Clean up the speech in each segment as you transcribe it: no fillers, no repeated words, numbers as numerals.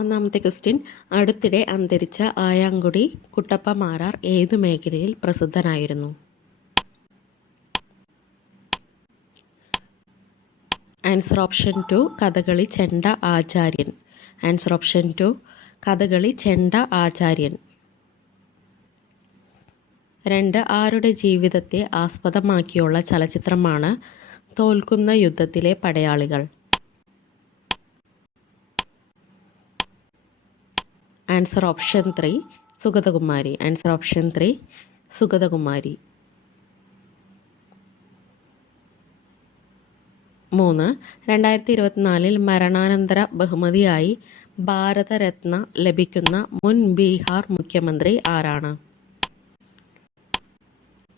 ഒന്നാമത്തെ ക്വസ്റ്റ്യൻ, അടുത്തിടെ അന്തരിച്ച ആയാങ്കുടി കുട്ടപ്പ മാരാർ ഏതു മേഖലയിൽ പ്രസിദ്ധനായിരുന്നു? ആൻസർ ഓപ്ഷൻ 2 കഥകളി ചെണ്ട ആചാര്യൻ. ആൻസർ ഓപ്ഷൻ 2 കഥകളി ചെണ്ട ആചാര്യൻ. 2. ആരുടെ ജീവിതത്തെ ആസ്പദമാക്കിയുള്ള ചലച്ചിത്രമാണ് തോൽക്കുന്ന യുദ്ധത്തിലെ പടയാളികൾ? Answer option 3 Sugathakumari. Answer option 3 Sugathakumari. 3. 2024 മരണാനന്തര ബഹുമതിയായി ഭാരതരത്ന ലഭിക്കുന്ന മുൻ ബീഹാർ മുഖ്യമന്ത്രി ആരാണ്?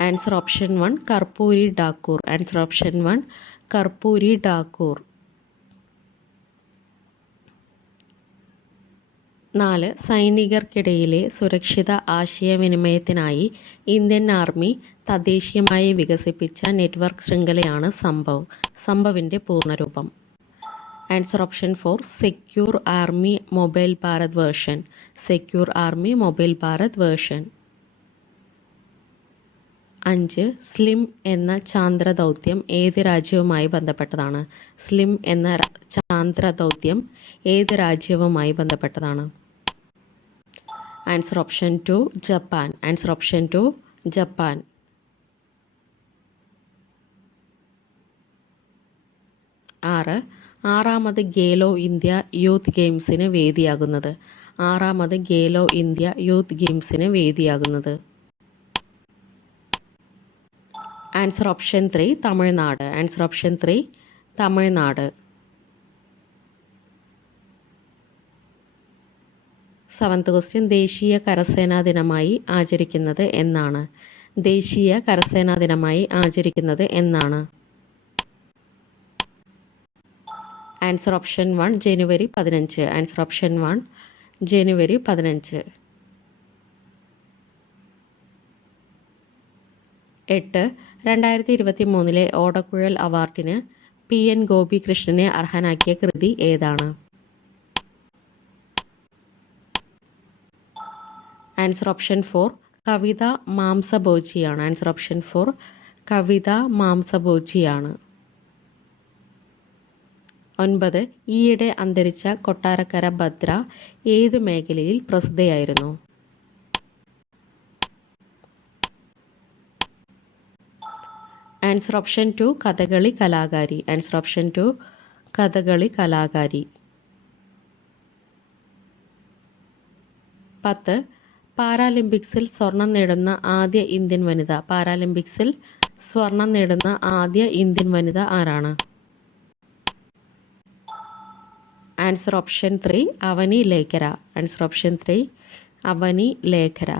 Answer option 1 Karpoori Thakur. Answer option 1 Karpoori Thakur. 4. സൈനികർക്കിടയിലെ സുരക്ഷിത ആശയവിനിമയത്തിനായി ഇന്ത്യൻ ആർമി തദ്ദേശീയമായി വികസിപ്പിച്ച നെറ്റ്വർക്ക് ശൃംഖലയാണ് സംഭവ്. സംഭവിൻ്റെ പൂർണ്ണരൂപം? Answer option 4 secure army mobile Bharat version. Secure army mobile Bharat version. 5. SLIM എന്ന ചാന്ദ്ര ദൗത്യം ഏത് രാജ്യവുമായി ബന്ധപ്പെട്ടതാണ്? സ്ലിം എന്ന ചാന്ദ്ര ദൗത്യം ഏത് രാജ്യവുമായി ബന്ധപ്പെട്ടതാണ്? Answer option 2 Japan. Answer option 2 Japan. 6. ആറാമത് ഖേലോ ഇന്ത്യ യൂത്ത് ഗെയിംസിന് വേദിയാകുന്നത്? ആറാമത് ഖേലോ ഇന്ത്യ യൂത്ത് ഗെയിംസിന് വേദിയാകുന്നത്? Answer option 3 Tamil Nadu. Answer option 3 Tamil Nadu. 7th question, ദേശീയ കരസേനാ ദിനമായി ആചരിക്കുന്നത് എന്നാണ്? ദേശീയ കരസേനാ ദിനമായി ആചരിക്കുന്നത് എന്നാണ്? ആൻസർ ഓപ്ഷൻ 1 ജനുവരി 15. ആൻസർ ഓപ്ഷൻ 1 ജനുവരി 15. 8. 2023 ഓടക്കുഴൽ അവാർഡിന് PN ഗോപികൃഷ്ണനെ അർഹനാക്കിയ കൃതി ഏതാണ്? ആൻസർ ഓപ്ഷൻ 4 കവിത മാംസഭോജിയാണ്. ആൻസർ ഓപ്ഷൻ 4 കവിത മാംസഭോജിയാണ്. 9. ഈയിടെ അന്തരിച്ച കൊട്ടാരക്കര ഭദ്ര ഏത് മേഖലയിൽ പ്രസിദ്ധയായിരുന്നു? ആൻസർ ഓപ്ഷൻ 2 കഥകളി കലാകാരി. ആൻസർ ഓപ്ഷൻ 2 കഥകളി കലാകാരി. 10. പാരാലിമ്പിക്സിൽ സ്വർണം നേടുന്ന ആദ്യ ഇന്ത്യൻ വനിത? പാരാലിമ്പിക്സിൽ സ്വർണം നേടുന്ന ആദ്യ ഇന്ത്യൻ വനിത ആരാണ്? Answer option 3 Avani Lekhara. Answer option 3 Avani Lekhara.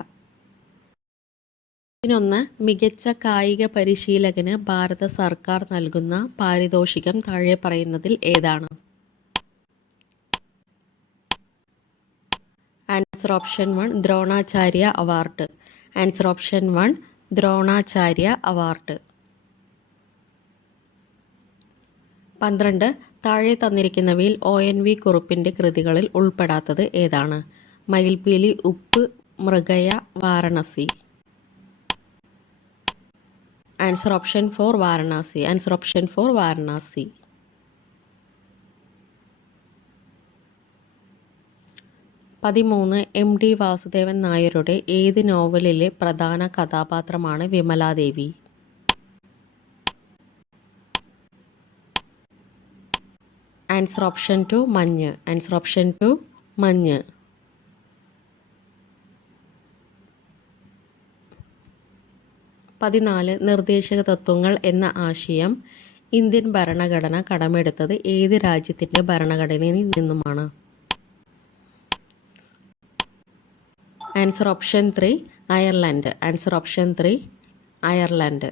11. മികച്ച കായിക പരിശീലകന് ഭാരത സർക്കാർ നൽകുന്ന പാരിതോഷികം താഴെ പറയുന്നതിൽ ഏതാണ്? Answer option 1 Dronacharya award. Answer option 1 Dronacharya award. 12. താഴെ തന്നിരിക്കുന്നവയിൽ ONV കുറുപ്പിൻ്റെ കൃതികളിൽ ഉൾപ്പെടാത്തത് ഏതാണ്? മയിൽപീലി, ഉപ്പ്, മൃഗയ, Varanasi. Answer option 4 Varanasi. Answer option 4 Varanasi. 13. MD Vasudevan നായരുടെ ഏത് നോവലിലെ പ്രധാന കഥാപാത്രമാണ് വിമലാദേവി? ആൻസർ ഓപ്ഷൻ 2 മഞ്ഞ്. ആൻസർ ഓപ്ഷൻ 2 മഞ്ഞ്. 14. നിർദ്ദേശക തത്വങ്ങൾ എന്ന ആശയം ഇന്ത്യൻ ഭരണഘടന കടമെടുത്തത് ഏത് രാജ്യത്തിൻ്റെ ഭരണഘടനയിൽ നിന്നുമാണ്? Answer option 3 Ireland. Answer option 3 Ireland.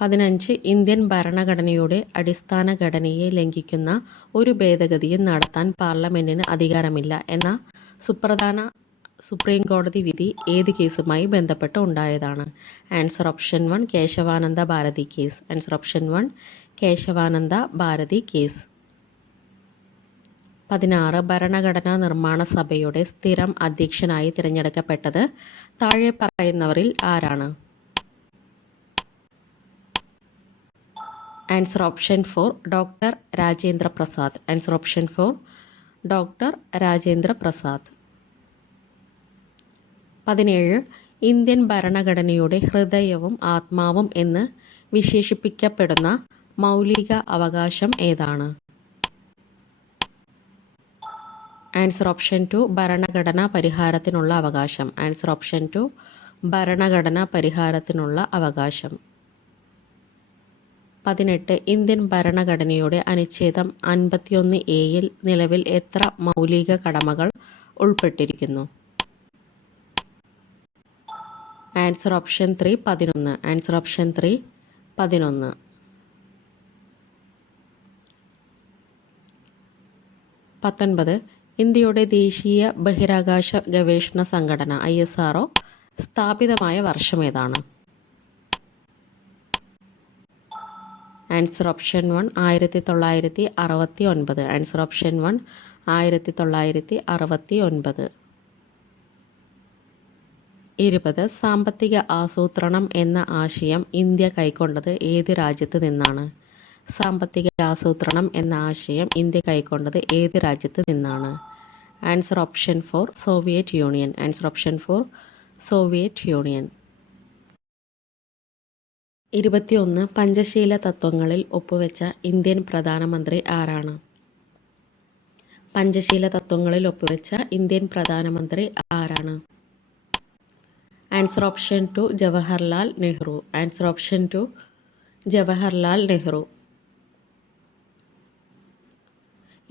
15. Indian ഭരണഘടനയുടെ അടിസ്ഥാന ഘടനയെ ലംഘിക്കുന്ന ഒരു ഭേദഗതിയും നടത്താൻ പാർലമെന്റിന് അധികാരമില്ല എന്ന സുപ്രീം കോടതി വിധി ഏത് കേസുമായി ബന്ധപ്പെട്ട് ഉണ്ടായതാണ്? Answer option 1 Kesavananda Bharati case. Answer option 1 Kesavananda Bharati case. 16 ഭരണഘടനാ നിർമ്മാണ സഭയുടെ സ്ഥിരം അധ്യക്ഷനായി തിരഞ്ഞെടുക്കപ്പെട്ടത് താഴെ പറയുന്നവരിൽ ആരാണ്? Answer option 4 doctor Rajendra Prasad. Answer option 4 doctor Rajendra Prasad. 17 Indian ഭരണഘടനയുടെ ഹൃദയവും ആത്മാവും എന്ന് വിശേഷിപ്പിക്കപ്പെടുന്ന മൗലിക അവകാശം ഏതാണ്? ആൻസർ ഓപ്ഷൻ 2 ഭരണഘടനാ പരിഹാരത്തിനുള്ള അവകാശം. ആൻസർ ഓപ്ഷൻ 2 ഭരണഘടനാ പരിഹാരത്തിനുള്ള അവകാശം. 18 ഇന്ത്യൻ ഭരണഘടനയുടെ അനുച്ഛേദം 51A നിലവിൽ എത്ര മൗലിക കടമകൾ ഉൾപ്പെട്ടിരിക്കുന്നു? Answer option 3 11. Answer option 3 11. 19 ഇന്ത്യയുടെ ദേശീയ ബഹിരാകാശ ഗവേഷണ സംഘടന ISRO സ്ഥാപിതമായ വർഷമേതാണ്? Answer option 1 1969. Answer option 1 1969. 20 സാമ്പത്തിക ആസൂത്രണം എന്ന ആശയം ഇന്ത്യ കൈക്കൊണ്ടത് ഏത് രാജ്യത്ത് നിന്നാണ്? സാമ്പത്തിക ആസൂത്രണം എന്ന ആശയം ഇന്ത്യ കൈക്കൊണ്ടത് ഏത് രാജ്യത്ത് നിന്നാണ്? Answer option 4 Soviet Union. Answer option 4 Soviet Union. 21 പഞ്ചശീല തത്വങ്ങളിൽ ഒപ്പുവെച്ച ഇന്ത്യൻ പ്രധാനമന്ത്രി ആരാണ്? പഞ്ചശീല തത്വങ്ങളിൽ ഒപ്പുവെച്ച ഇന്ത്യൻ പ്രധാനമന്ത്രി ആരാണ്? Answer option 2 Jawaharlal Nehru. Answer option 2 Jawaharlal Nehru.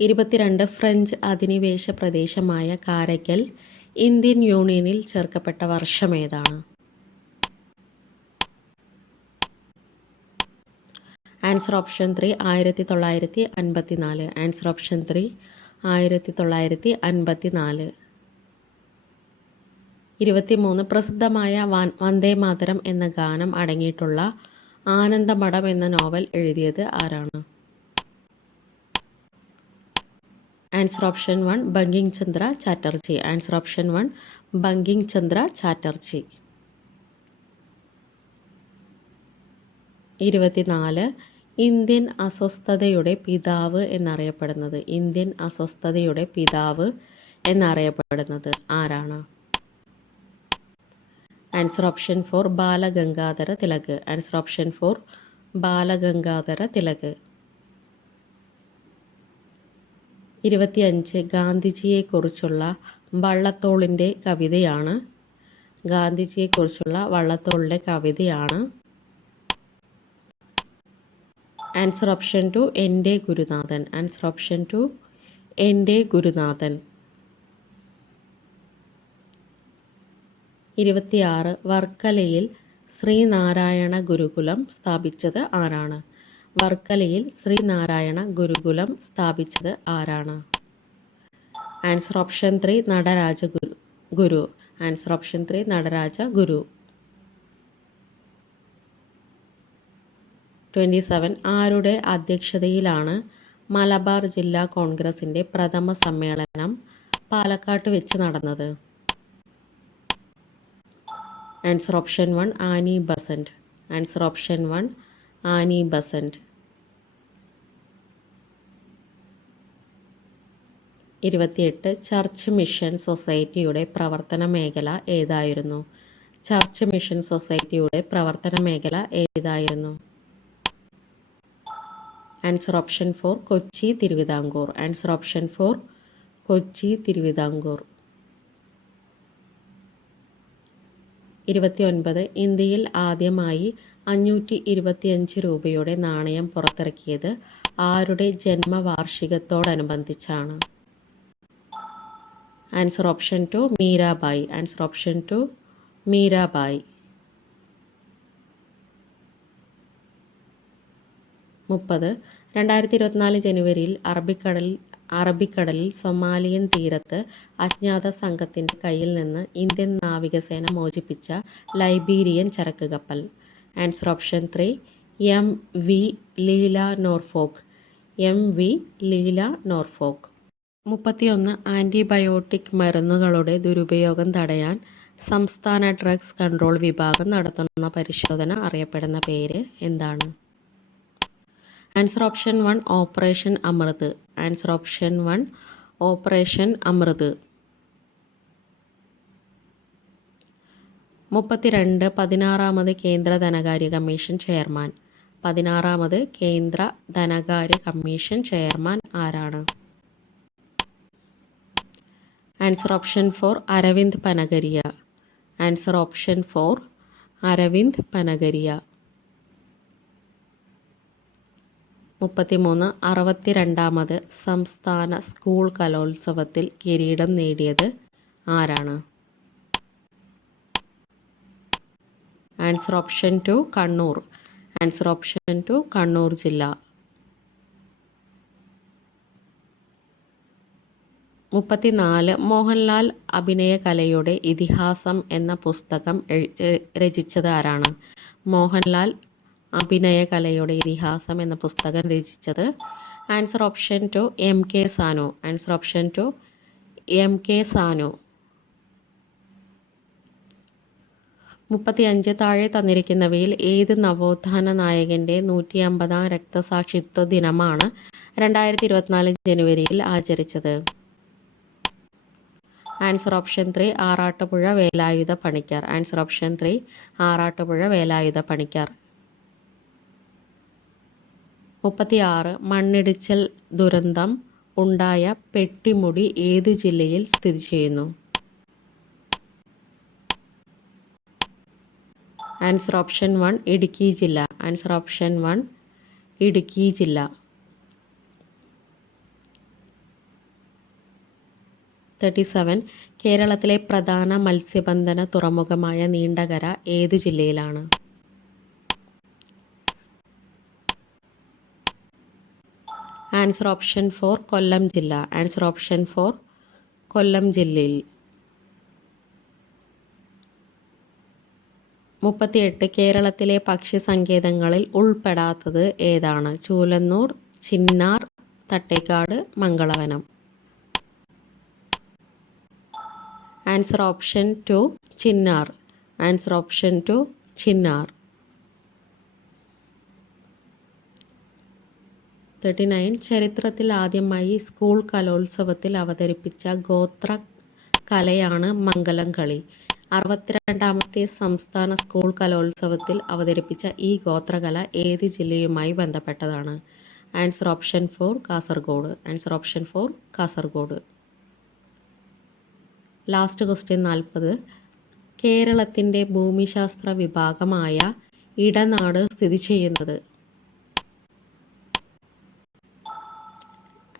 22 French അധിനിവേശ പ്രദേശമായ കാരയ്ക്കൽ ഇന്ത്യൻ യൂണിയനിൽ ചേർക്കപ്പെട്ട വർഷമേതാണ്? Answer option 3 1954. Answer option 3 1954. 23 പ്രസിദ്ധമായ വന്ദേ മാതരം എന്ന ഗാനം അടങ്ങിയിട്ടുള്ള ആനന്ദമഠം എന്ന നോവൽ എഴുതിയത് ആരാണ്? Answer option 1 Bankim Chandra Chatterjee. Answer option 1 Bankim Chandra Chatterjee. 24 Indian അസ്വസ്ഥതയുടെ പിതാവ് എന്നറിയപ്പെടുന്നത് ഇന്ത്യൻ അസ്വസ്ഥതയുടെ പിതാവ് എന്നറിയപ്പെടുന്നത് ആരാണ്? Answer option 4 Balagangadhara Tilak. Answer option 4 Balagangadhara Tilak. 25 ഗാന്ധിജിയെക്കുറിച്ചുള്ള വള്ളത്തോളിൻ്റെ കവിതയാണ് ഗാന്ധിജിയെക്കുറിച്ചുള്ള വള്ളത്തോളിൻ്റെ കവിതയാണ് ആൻസർ ഓപ്ഷൻ 2 എൻ്റെ ഗുരുനാഥൻ. ആൻസർ ഓപ്ഷൻ 2 എൻ്റെ ഗുരുനാഥൻ. 26 വർക്കലയിൽ ശ്രീനാരായണ ഗുരുകുലം സ്ഥാപിച്ചത് ആരാണ്? വർക്കലയിൽ ശ്രീനാരായണ ഗുരുകുലം സ്ഥാപിച്ചത് ആരാണ്? Answer option 3 Nataraja Guru. Answer option 3 Nataraja Guru. 27 ആരുടെ അധ്യക്ഷതയിലാണ് മലബാർ ജില്ലാ കോൺഗ്രസിൻ്റെ പ്രഥമ സമ്മേളനം പാലക്കാട്ട് വെച്ച് നടന്നത്? Answer option 1 Annie Besant. Answer option 1 Annie Besant. 28 church mission സൊസൈറ്റിയുടെ പ്രവർത്തന മേഖല ഏതായിരുന്നു? ചർച്ച് മിഷൻ സൊസൈറ്റിയുടെ പ്രവർത്തന മേഖല ഏതായിരുന്നു? Answer option 4 Kochi Thiruvithamkur. Answer option 4 Kochi Thiruvithamkur. 29 ഇന്ത്യയിൽ ആദ്യമായി 525 രൂപയുടെ നാണയം പുറത്തിറക്കിയത് ആരുടെ ജന്മവാർഷികത്തോടനുബന്ധിച്ചാണ്? Answer option 2 Meerabai. Answer option 2 Meerabai. 30 2024 ജനുവരിയിൽ അറബിക്കടലിൽ അറബിക്കടലിൽ സൊമാലിയൻ തീരത്ത് അജ്ഞാത സംഘത്തിൻ്റെ കയ്യിൽ നിന്ന് ഇന്ത്യൻ നാവികസേന മോചിപ്പിച്ച ലൈബീരിയൻ ചരക്ക് കപ്പൽ? Answer option 3 MV Leela Norfolk. MV Leela Norfolk. 31. Antibiotic മരുന്നുകളുടെ ദുരുപയോഗം തടയാൻ സംസ്ഥാന ഡ്രഗ്സ് കൺട്രോൾ വിഭാഗം നടത്തുന്ന പരിശോധന അറിയപ്പെടുന്ന പേര് എന്താണ്? Answer option 1 operation Amrit. Answer option 1 operation Amrit. 32. 16ാമത് കേന്ദ്ര ധനകാര്യ കമ്മീഷൻ ചെയർമാൻ. 16ാമത് കേന്ദ്ര ധനകാര്യ കമ്മീഷൻ ചെയർമാൻ ആരാണ്? Answer option 4 Arvind Panagariya. Answer option 4 Arvind Panagariya. 33. 62ാമത് സംസ്ഥാന സ്കൂൾ കലോത്സവത്തിൽ കിരീടം നേടിയത് ആരാണ്? Answer option 2 Kannur. Answer option 2 Kannur ജില്ല. 34. മോഹൻലാൽ അഭിനയകലയുടെ ഇതിഹാസം എന്ന പുസ്തകം രചിച്ചത് ആരാണ്? മോഹൻലാൽ അഭിനയകലയുടെ ഇതിഹാസം എന്ന പുസ്തകം രചിച്ചത്? Answer option 2 MK Sanu. Answer option 2 MK Sanu. 35. താഴെ തന്നിരിക്കുന്നവയിൽ ഏത് നവോത്ഥാന നായകൻ്റെ 150ാം രക്തസാക്ഷിത്വ ദിനമാണ് 2024 ജനുവരിയിൽ ആചരിച്ചത്? Answer option 3 Arattupuzha Velayudha Panicker. Answer option 3 Arattupuzha Velayudha Panicker. 36. മണ്ണിടിച്ചിൽ ദുരന്തം ഉണ്ടായ പെട്ടിമുടി ഏത് ജില്ലയിൽ സ്ഥിതി ചെയ്യുന്നു? ആൻസർ ഓപ്ഷൻ 1 ഇടുക്കി ജില്ല. ആൻസർ ഓപ്ഷൻ 1 ഇടുക്കി ജില്ല. 37. കേരളത്തിലെ പ്രധാന മത്സ്യബന്ധന തുറമുഖമായ നീണ്ടകര ഏത് ജില്ലയിലാണ്? ആൻസർ ഓപ്ഷൻ 4 കൊല്ലം ജില്ല. ആൻസർ ഓപ്ഷൻ 4 കൊല്ലം ജില്ലയിൽ. 38. കേരളത്തിലെ പക്ഷി സങ്കേതങ്ങളിൽ ഉൾപ്പെടാത്തത് ഏതാണ്? Choolannur, Chinnar, Thattekkad, Mangalavanam. Answer option 2 Chinnar. Answer option 2 Chinnar. 39. ചരിത്രത്തിൽ ആദ്യമായി സ്കൂൾ കലോത്സവത്തിൽ അവതരിപ്പിച്ച ഗോത്ര കലയാണ് മംഗലം കളി. 62ാമത്തെ സംസ്ഥാന സ്കൂൾ കലോത്സവത്തിൽ അവതരിപ്പിച്ച ഈ ഗോത്രകല ഏത് ജില്ലയുമായി ബന്ധപ്പെട്ടതാണ്? Answer option 4 Kasaragod. Answer option 4 Kasaragod. Last question 40. കേരളത്തിൻ്റെ ഭൂമിശാസ്ത്ര വിഭാഗമായ ഇടനാട് സ്ഥിതി ചെയ്യുന്നത്?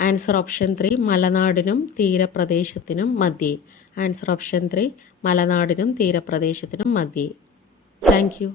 ആൻസർ ഓപ്ഷൻ 3 മലനാടിനും തീരപ്രദേശത്തിനും മധ്യേ. ആൻസർ ഓപ്ഷൻ 3 മലനാടിനും തീരപ്രദേശത്തിനും മധ്യേ. Thank you.